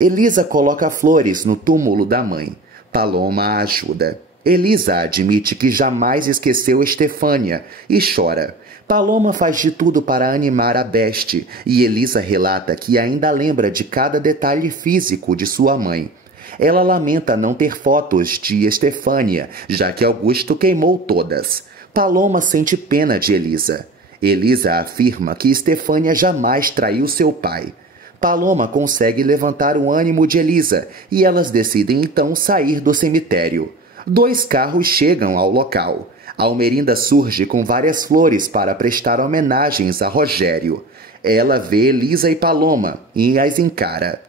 Elisa coloca flores no túmulo da mãe. Paloma a ajuda. Elisa admite que jamais esqueceu Estefânia e chora. Paloma faz de tudo para animar a Beste e Elisa relata que ainda lembra de cada detalhe físico de sua mãe. Ela lamenta não ter fotos de Estefânia, já que Augusto queimou todas. Paloma sente pena de Elisa. Elisa afirma que Estefânia jamais traiu seu pai. Paloma consegue levantar o ânimo de Elisa e elas decidem então sair do cemitério. 2 carros chegam ao local. Almerinda surge com várias flores para prestar homenagens a Rogério. Ela vê Elisa e Paloma e as encara.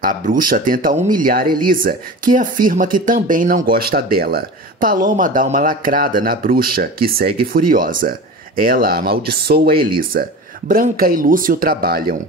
A bruxa tenta humilhar Elisa, que afirma que também não gosta dela. Paloma dá uma lacrada na bruxa, que segue furiosa. Ela amaldiçoa Elisa. Branca e Lúcio trabalham.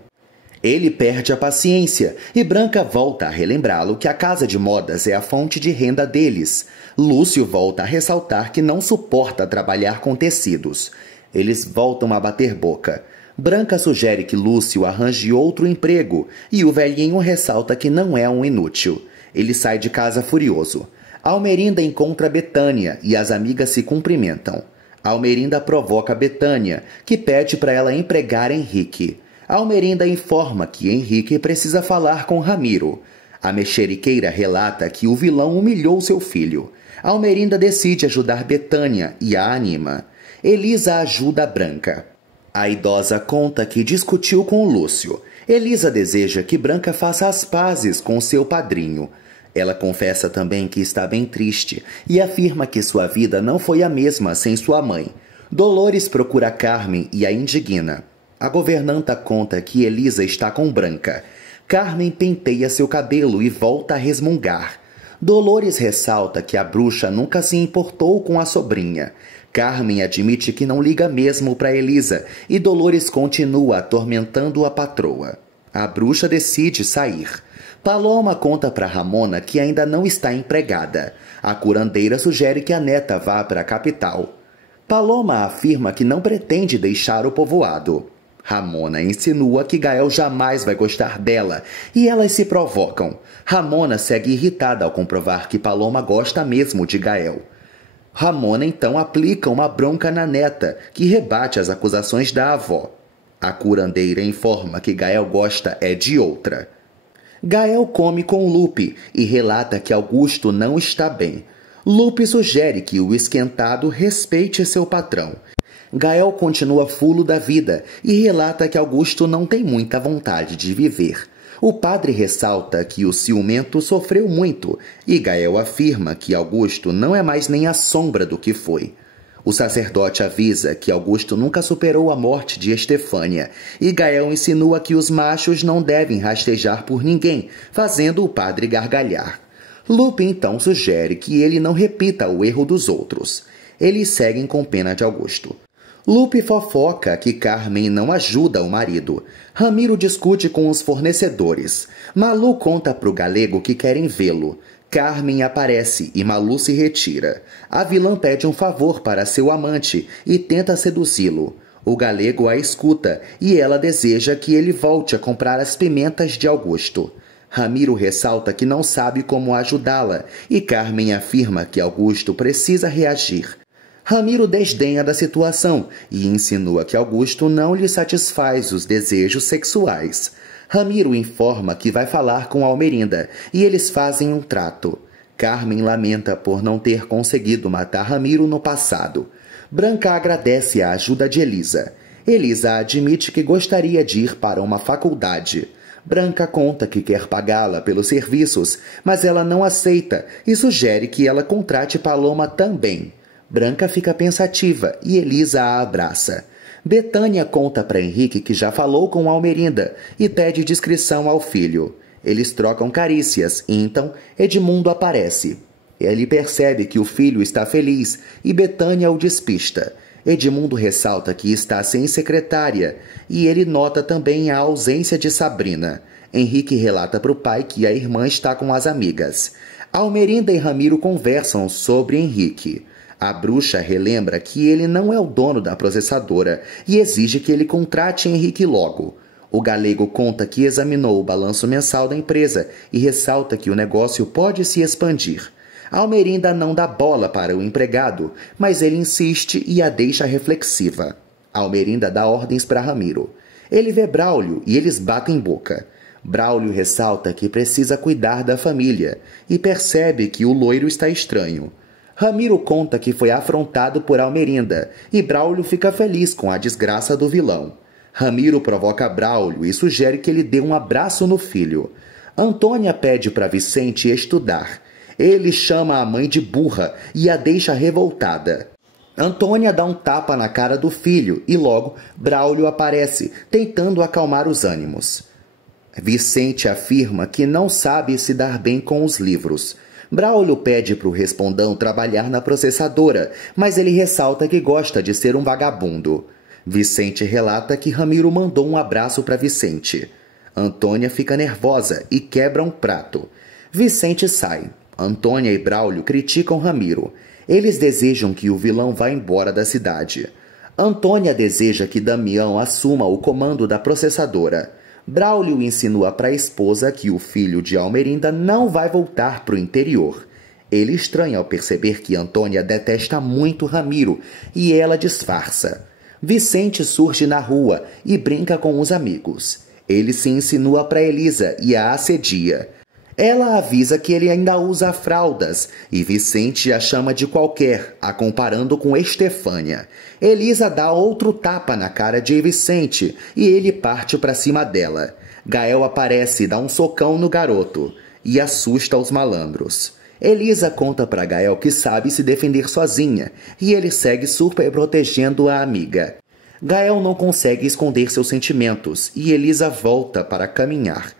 Ele perde a paciência e Branca volta a relembrá-lo que a casa de modas é a fonte de renda deles. Lúcio volta a ressaltar que não suporta trabalhar com tecidos. Eles voltam a bater boca. Branca sugere que Lúcio arranje outro emprego e o velhinho ressalta que não é um inútil. Ele sai de casa furioso. Almerinda encontra Betânia e as amigas se cumprimentam. Almerinda provoca Betânia, que pede para ela empregar Henrique. Almerinda informa que Henrique precisa falar com Ramiro. A mexeriqueira relata que o vilão humilhou seu filho. Almerinda decide ajudar Betânia e a anima. Elisa ajuda a Branca. A idosa conta que discutiu com Lúcio. Elisa deseja que Branca faça as pazes com seu padrinho. Ela confessa também que está bem triste e afirma que sua vida não foi a mesma sem sua mãe. Dolores procura Carmen e a indigna. A governanta conta que Elisa está com Branca. Carmen penteia seu cabelo e volta a resmungar. Dolores ressalta que a bruxa nunca se importou com a sobrinha. Carmen admite que não liga mesmo para Elisa e Dolores continua atormentando a patroa. A bruxa decide sair. Paloma conta para Ramona que ainda não está empregada. A curandeira sugere que a neta vá para a capital. Paloma afirma que não pretende deixar o povoado. Ramona insinua que Gael jamais vai gostar dela e elas se provocam. Ramona segue irritada ao comprovar que Paloma gosta mesmo de Gael. Ramona então aplica uma bronca na neta, que rebate as acusações da avó. A curandeira informa que Gael gosta é de outra. Gael come com Lupe e relata que Augusto não está bem. Lupe sugere que o esquentado respeite seu patrão. Gael continua fulo da vida e relata que Augusto não tem muita vontade de viver. O padre ressalta que o ciumento sofreu muito e Gael afirma que Augusto não é mais nem a sombra do que foi. O sacerdote avisa que Augusto nunca superou a morte de Estefânia e Gael insinua que os machos não devem rastejar por ninguém, fazendo o padre gargalhar. Lupe então sugere que ele não repita o erro dos outros. Eles seguem com pena de Augusto. Lupe fofoca que Carmen não ajuda o marido. Ramiro discute com os fornecedores. Malu conta para o galego que querem vê-lo. Carmen aparece e Malu se retira. A vilã pede um favor para seu amante e tenta seduzi-lo. O galego a escuta e ela deseja que ele volte a comprar as pimentas de Augusto. Ramiro ressalta que não sabe como ajudá-la e Carmen afirma que Augusto precisa reagir. Ramiro desdenha da situação e insinua que Augusto não lhe satisfaz os desejos sexuais. Ramiro informa que vai falar com Almerinda e eles fazem um trato. Carmen lamenta por não ter conseguido matar Ramiro no passado. Branca agradece a ajuda de Elisa. Elisa admite que gostaria de ir para uma faculdade. Branca conta que quer pagá-la pelos serviços, mas ela não aceita e sugere que ela contrate Paloma também. Branca fica pensativa e Elisa a abraça. Betânia conta para Henrique que já falou com Almerinda e pede discrição ao filho. Eles trocam carícias e então Edmundo aparece. Ele percebe que o filho está feliz e Betânia o despista. Edmundo ressalta que está sem secretária e ele nota também a ausência de Sabrina. Henrique relata para o pai que a irmã está com as amigas. Almerinda e Ramiro conversam sobre Henrique. A bruxa relembra que ele não é o dono da processadora e exige que ele contrate Henrique logo. O galego conta que examinou o balanço mensal da empresa e ressalta que o negócio pode se expandir. Almerinda não dá bola para o empregado, mas ele insiste e a deixa reflexiva. Almerinda dá ordens para Ramiro. Ele vê Braulio e eles batem boca. Braulio ressalta que precisa cuidar da família e percebe que o loiro está estranho. Ramiro conta que foi afrontado por Almerinda e Braulio fica feliz com a desgraça do vilão. Ramiro provoca Braulio e sugere que ele dê um abraço no filho. Antônia pede para Vicente estudar. Ele chama a mãe de burra e a deixa revoltada. Antônia dá um tapa na cara do filho e logo Braulio aparece, tentando acalmar os ânimos. Vicente afirma que não sabe se dar bem com os livros. Braulio pede para o respondão trabalhar na processadora, mas ele ressalta que gosta de ser um vagabundo. Vicente relata que Ramiro mandou um abraço para Vicente. Antônia fica nervosa e quebra um prato. Vicente sai. Antônia e Braulio criticam Ramiro. Eles desejam que o vilão vá embora da cidade. Antônia deseja que Damião assuma o comando da processadora. Braulio insinua para a esposa que o filho de Almerinda não vai voltar para o interior. Ele estranha ao perceber que Antônia detesta muito Ramiro e ela disfarça. Vicente surge na rua e brinca com os amigos. Ele se insinua para Elisa e a assedia. Ela avisa que ele ainda usa fraldas e Vicente a chama de qualquer, a comparando com Estefânia. Elisa dá outro tapa na cara de Vicente e ele parte para cima dela. Gael aparece e dá um socão no garoto e assusta os malandros. Elisa conta para Gael que sabe se defender sozinha e ele segue super protegendo a amiga. Gael não consegue esconder seus sentimentos e Elisa volta para caminhar.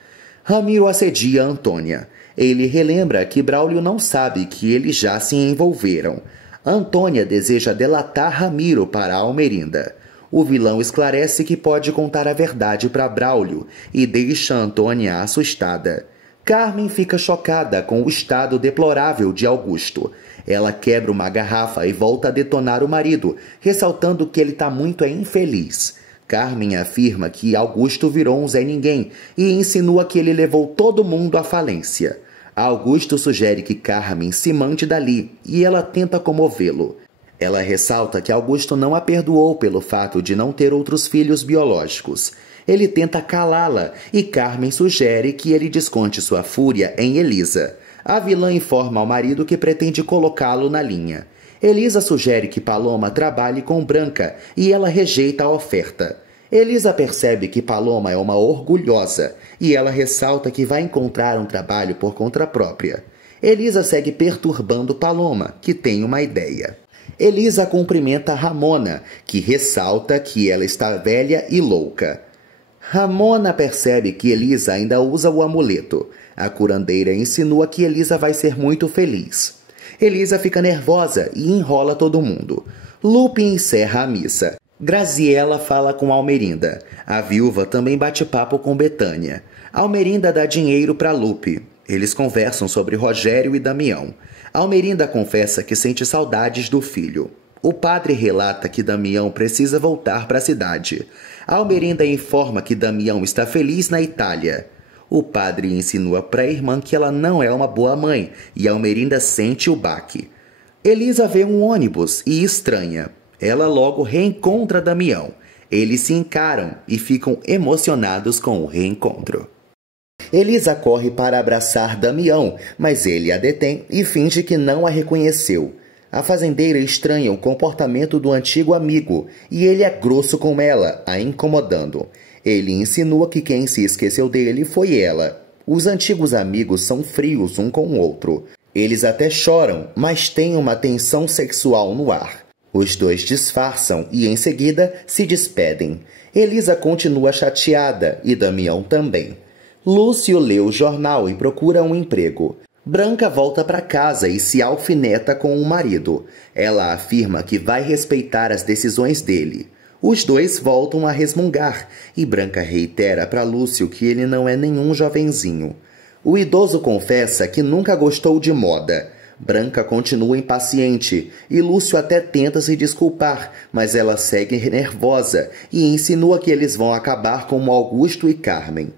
Ramiro assedia Antônia. Ele relembra que Braulio não sabe que eles já se envolveram. Antônia deseja delatar Ramiro para Almerinda. O vilão esclarece que pode contar a verdade para Braulio e deixa Antônia assustada. Carmen fica chocada com o estado deplorável de Augusto. Ela quebra uma garrafa e volta a detonar o marido, ressaltando que ele está muito infeliz. Carmen afirma que Augusto virou um Zé Ninguém e insinua que ele levou todo mundo à falência. Augusto sugere que Carmen se mande dali e ela tenta comovê-lo. Ela ressalta que Augusto não a perdoou pelo fato de não ter outros filhos biológicos. Ele tenta calá-la e Carmen sugere que ele desconte sua fúria em Elisa. A vilã informa ao marido que pretende colocá-lo na linha. Elisa sugere que Paloma trabalhe com Branca e ela rejeita a oferta. Elisa percebe que Paloma é uma orgulhosa e ela ressalta que vai encontrar um trabalho por conta própria. Elisa segue perturbando Paloma, que tem uma ideia. Elisa cumprimenta Ramona, que ressalta que ela está velha e louca. Ramona percebe que Elisa ainda usa o amuleto. A curandeira insinua que Elisa vai ser muito feliz. Elisa fica nervosa e enrola todo mundo. Lupe encerra a missa. Graziella fala com Almerinda. A viúva também bate papo com Betânia. Almerinda dá dinheiro para Lupe. Eles conversam sobre Rogério e Damião. Almerinda confessa que sente saudades do filho. O padre relata que Damião precisa voltar para a cidade. Almerinda informa que Damião está feliz na Itália. O padre insinua para a irmã que ela não é uma boa mãe e Almerinda sente o baque. Elisa vê um ônibus e estranha. Ela logo reencontra Damião. Eles se encaram e ficam emocionados com o reencontro. Elisa corre para abraçar Damião, mas ele a detém e finge que não a reconheceu. A fazendeira estranha o comportamento do antigo amigo e ele é grosso com ela, a incomodando. Ele insinua que quem se esqueceu dele foi ela. Os antigos amigos são frios um com o outro. Eles até choram, mas têm uma tensão sexual no ar. Os dois disfarçam e, em seguida, se despedem. Elisa continua chateada e Damião também. Lúcio lê o jornal e procura um emprego. Branca volta para casa e se alfineta com o marido. Ela afirma que vai respeitar as decisões dele. Os dois voltam a resmungar e Branca reitera para Lúcio que ele não é nenhum jovenzinho. O idoso confessa que nunca gostou de moda. Branca continua impaciente e Lúcio até tenta se desculpar, mas ela segue nervosa e insinua que eles vão acabar como Augusto e Carmen.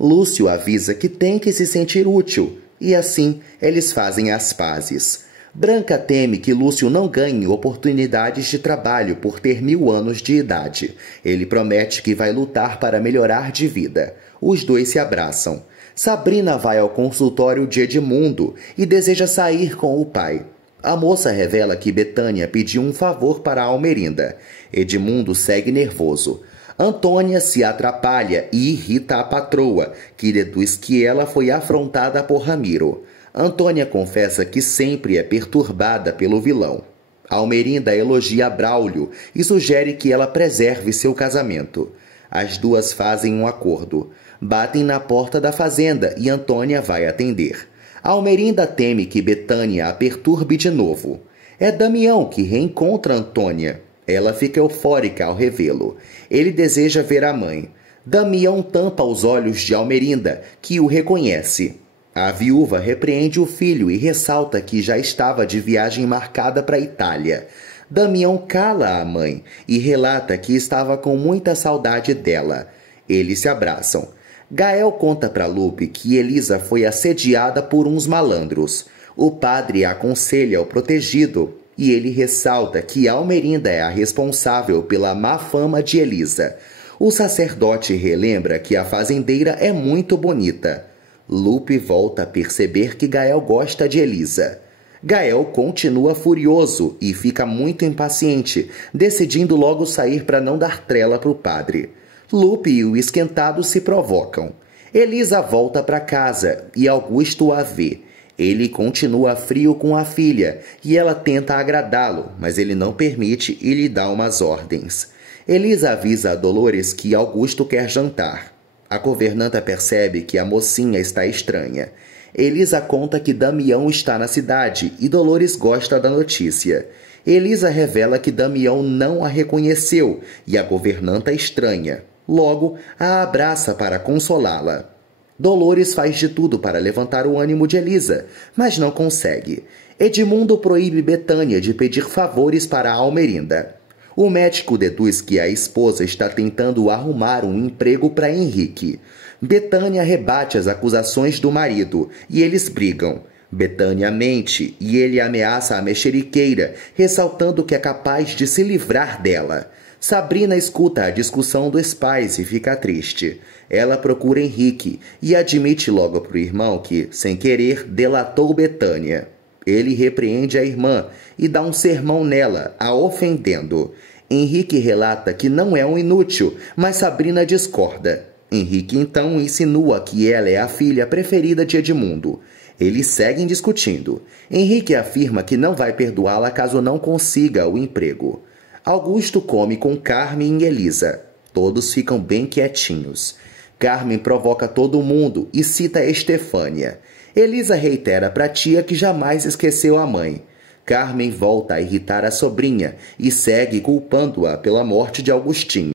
Lúcio avisa que tem que se sentir útil e assim eles fazem as pazes. Branca teme que Lúcio não ganhe oportunidades de trabalho por ter 1000 anos de idade. Ele promete que vai lutar para melhorar de vida. Os dois se abraçam. Sabrina vai ao consultório de Edmundo e deseja sair com o pai. A moça revela que Betânia pediu um favor para Almerinda. Edmundo segue nervoso. Antônia se atrapalha e irrita a patroa, que deduz que ela foi afrontada por Ramiro. Antônia confessa que sempre é perturbada pelo vilão. Almerinda elogia Braulio e sugere que ela preserve seu casamento. As duas fazem um acordo. Batem na porta da fazenda e Antônia vai atender. Almerinda teme que Betânia a perturbe de novo. É Damião que reencontra Antônia. Ela fica eufórica ao revê-lo. Ele deseja ver a mãe. Damião tampa os olhos de Almerinda, que o reconhece. A viúva repreende o filho e ressalta que já estava de viagem marcada para a Itália. Damião cala a mãe e relata que estava com muita saudade dela. Eles se abraçam. Gael conta para Lupe que Elisa foi assediada por uns malandros. O padre aconselha o protegido e ele ressalta que Almerinda é a responsável pela má fama de Elisa. O sacerdote relembra que a fazendeira é muito bonita. Lupe volta a perceber que Gael gosta de Elisa. Gael continua furioso e fica muito impaciente, decidindo logo sair para não dar trela para o padre. Lupe e o esquentado se provocam. Elisa volta para casa e Augusto a vê. Ele continua frio com a filha e ela tenta agradá-lo, mas ele não permite e lhe dá umas ordens. Elisa avisa a Dolores que Augusto quer jantar. A governanta percebe que a mocinha está estranha. Elisa conta que Damião está na cidade e Dolores gosta da notícia. Elisa revela que Damião não a reconheceu e a governanta estranha. Logo, a abraça para consolá-la. Dolores faz de tudo para levantar o ânimo de Elisa, mas não consegue. Edmundo proíbe Betânia de pedir favores para Almerinda. O médico deduz que a esposa está tentando arrumar um emprego para Henrique. Betânia rebate as acusações do marido e eles brigam. Betânia mente e ele ameaça a mexeriqueira, ressaltando que é capaz de se livrar dela. Sabrina escuta a discussão dos pais e fica triste. Ela procura Henrique e admite logo para o irmão que, sem querer, delatou Betânia. Ele repreende a irmã e dá um sermão nela, a ofendendo. Henrique relata que não é um inútil, mas Sabrina discorda. Henrique então insinua que ela é a filha preferida de Edmundo. Eles seguem discutindo. Henrique afirma que não vai perdoá-la caso não consiga o emprego. Augusto come com Carmen e Elisa. Todos ficam bem quietinhos. Carmen provoca todo mundo e cita Estefânia. Elisa reitera para a tia que jamais esqueceu a mãe. Carmen volta a irritar a sobrinha e segue culpando-a pela morte de Augustinho.